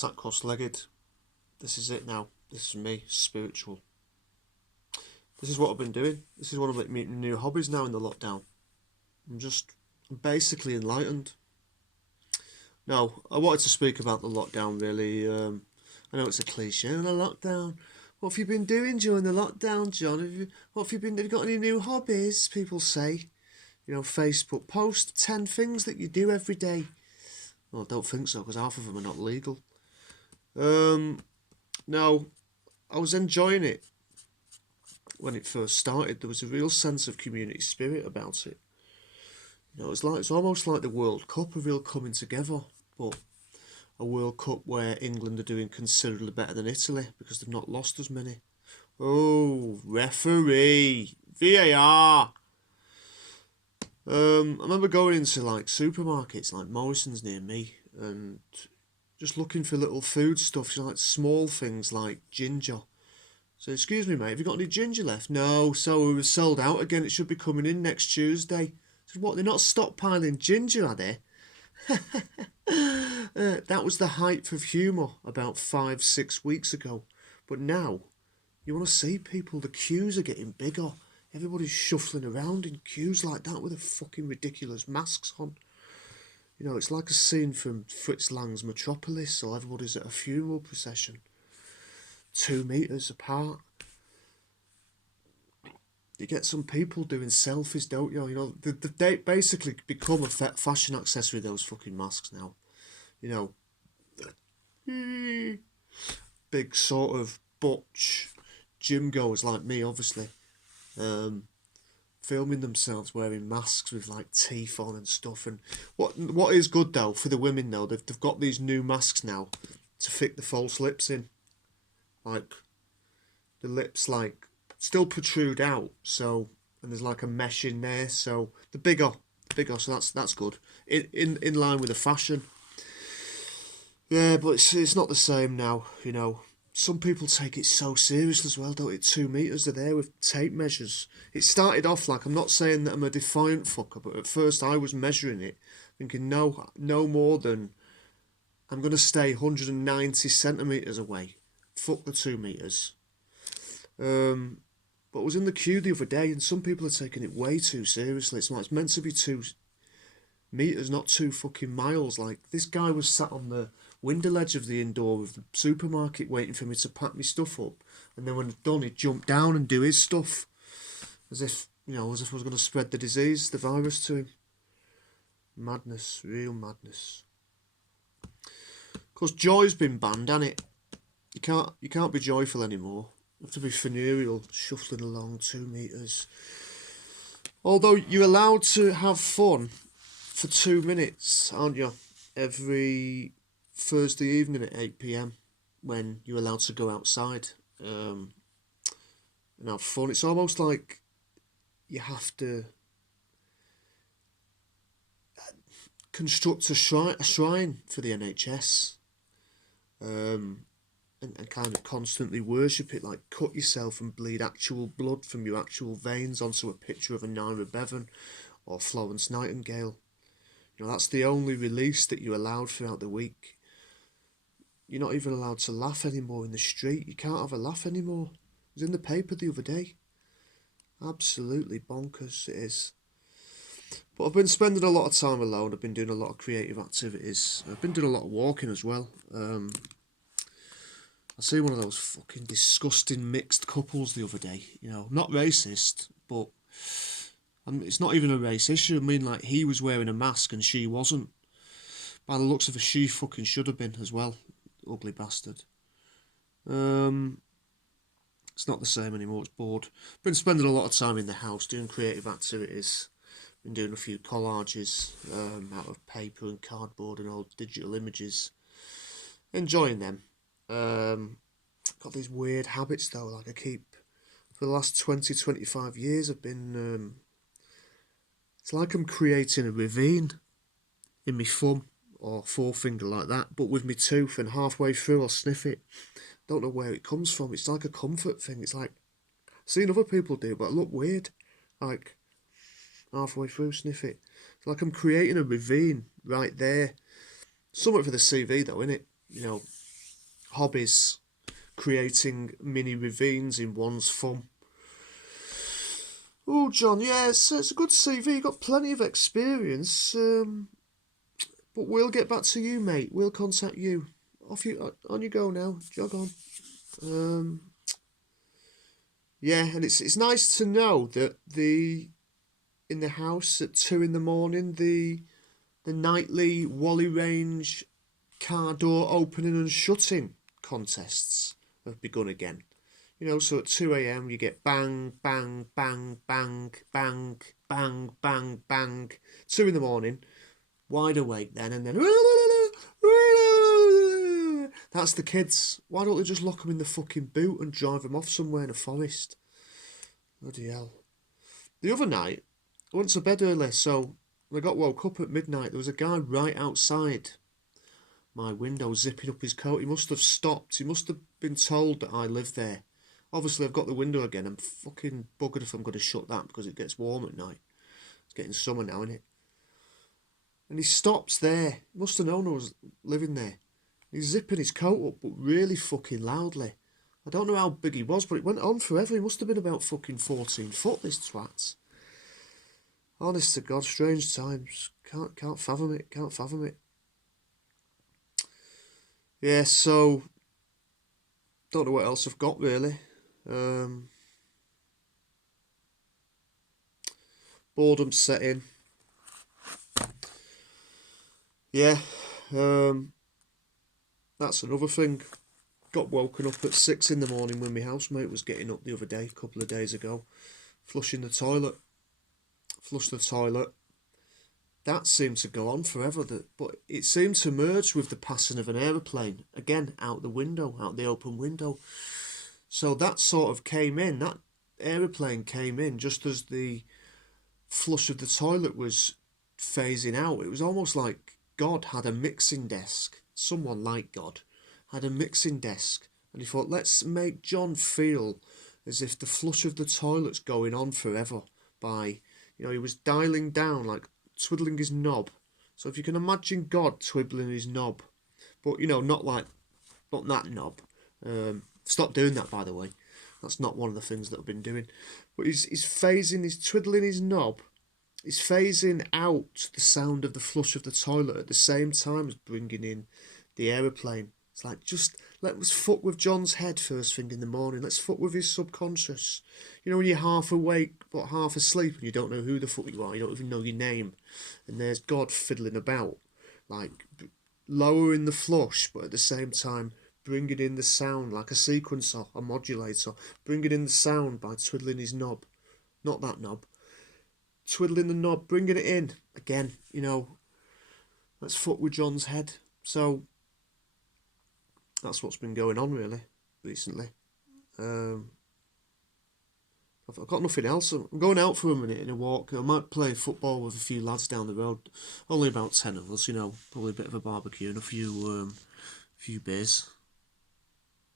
sat cross-legged. This is it now. This is me, spiritual. This is what I've been doing. This is one of my new hobbies now in the lockdown. I'm basically enlightened. Now, I wanted to speak about the lockdown really. I know it's a cliche, the lockdown. What have you been doing during the lockdown, John? Have you got any new hobbies? People say. Facebook post 10 things that you do every day. Well, I don't think so, because half of them are not legal. No, I was enjoying it when it first started. There was a real sense of community spirit about it. It's almost like the World Cup, a real coming together, but a World Cup where England are doing considerably better than Italy because they've not lost as many. Oh, referee, VAR. I remember going into like supermarkets like Morrison's near me and just looking for little food stuff, like small things like ginger. So, excuse me, mate, have you got any ginger left? No, so we were sold out again. It should be coming in next Tuesday. I said, what, they're not stockpiling ginger, are they? That was the height of humour about 5-6 weeks ago. But now, you want to see people, the queues are getting bigger. Everybody's shuffling around in queues like that with their fucking ridiculous masks on. It's like a scene from Fritz Lang's Metropolis, or everybody's at a funeral procession. 2 metres apart. You get some people doing selfies, don't you? They basically become a fashion accessory, those fucking masks now. Big sort of butch gym goers like me, obviously. Filming themselves wearing masks with like teeth on and stuff. And what is good though for the women though, they've got these new masks now to fit the false lips in. Like the lips like still protrude out, so, and there's like a mesh in there, so the bigger, so that's good. In line with the fashion. Yeah, but it's not the same now, Some people take it so seriously as well, don't it? 2 metres are there with tape measures. It started off like, I'm not saying that I'm a defiant fucker, but at first I was measuring it, thinking no more than, I'm going to stay 190 centimetres away. Fuck the 2 metres. But I was in the queue the other day, and some people are taking it way too seriously. It's like it's meant to be 2 metres, not 2 fucking miles. Like, this guy was sat on the window ledge of the indoor of the supermarket waiting for me to pack my stuff up, and then when it's done, he'd jump down and do his stuff, as if I was going to spread the virus to him. Madness, real madness. Because joy's been banned, hasn't it? You can't be joyful anymore. You have to be funereal, shuffling along 2 metres. Although you're allowed to have fun for 2 minutes, aren't you? Every Thursday evening at 8 p.m. when you're allowed to go outside and have fun. It's almost like you have to construct a shrine for the NHS. And kind of constantly worship it, like cut yourself and bleed actual blood from your actual veins onto a picture of a Naira Bevan or Florence Nightingale. That's the only release that you're allowed throughout the week. You're not even allowed to laugh anymore in the street. You can't have a laugh anymore. It was in the paper the other day. Absolutely bonkers it is. But I've been spending a lot of time alone. I've been doing a lot of creative activities. I've been doing a lot of walking as well. I see one of those fucking disgusting mixed couples the other day. Not racist, but it's not even a race issue. I mean, like, he was wearing a mask and she wasn't. By the looks of it, she fucking should have been as well. Ugly bastard. It's not the same anymore. It's bored. Been spending a lot of time in the house doing creative activities. Been doing a few collages out of paper and cardboard and old digital images. Enjoying them. Got these weird habits though, like for the last 20-25 years I've been, it's like I'm creating a ravine in my thumb or forefinger like that, but with my tooth, and halfway through I'll sniff it. Don't know where it comes from. It's like a comfort thing. It's like, I've seen other people do, but I look weird. Like, halfway through, sniff it. It's like I'm creating a ravine right there. Something for the CV though, innit? hobbies, creating mini ravines in one's thumb. Oh, John, yeah, it's a good CV. You've got plenty of experience. But we'll get back to you, mate. We'll contact you. Off you, on you go now. Jog on. Um, yeah, and it's nice to know that in the house at 2 in the morning, the nightly Wally Range car door opening and shutting contests have begun again. You know, so at 2 a.m. you get bang, bang, bang, bang, bang, bang, bang, bang. 2 in the morning, wide awake then, and then that's the kids. Why don't they just lock them in the fucking boot and drive them off somewhere in a forest? Bloody hell. The other night, I went to bed early, so when I got woke up at midnight, there was a guy right outside my window zipping up his coat. He must have stopped. He must have been told that I live there. Obviously, I've got the window again. I'm fucking buggered if I'm going to shut that because it gets warm at night. It's getting summer now, isn't it? And he stops there. He must have known I was living there. He's zipping his coat up, but really fucking loudly. I don't know how big he was, but it went on forever. He must have been about fucking 14 foot, this twat. Honest to God, strange times. Can't fathom it. Can't fathom it. Yeah, so don't know what else I've got really. Boredom set in. Yeah, that's another thing. Got woken up at 6 in the morning when my housemate was getting up the other day, a couple of days ago, flushing the toilet. Flushed the toilet. That seemed to go on forever, but it seemed to merge with the passing of an aeroplane, again, out the open window. So that sort of came in, that aeroplane came in just as the flush of the toilet was phasing out. It was almost like God had a mixing desk. Someone like God had a mixing desk. And he thought, let's make John feel as if the flush of the toilet's going on forever by, he was dialing down, like twiddling his knob. So if you can imagine God twiddling his knob, but, not that knob. Stop doing that, by the way. That's not one of the things that I've been doing. But he's twiddling his knob. He's phasing out the sound of the flush of the toilet at the same time as bringing in the aeroplane. It's like, just let's fuck with John's head first thing in the morning. Let's fuck with his subconscious. When you're half awake but half asleep and you don't know who the fuck you are, you don't even know your name, and there's God fiddling about, like lowering the flush, but at the same time bringing in the sound like a sequencer, a modulator, bringing in the sound by twiddling his knob. Not that knob. Twiddling the knob, bringing it in. Again, let's fuck with John's head. So, that's what's been going on, really, recently. I've got nothing else. I'm going out for a minute in a walk. I might play football with a few lads down the road. Only about 10 of us, probably a bit of a barbecue and a few beers.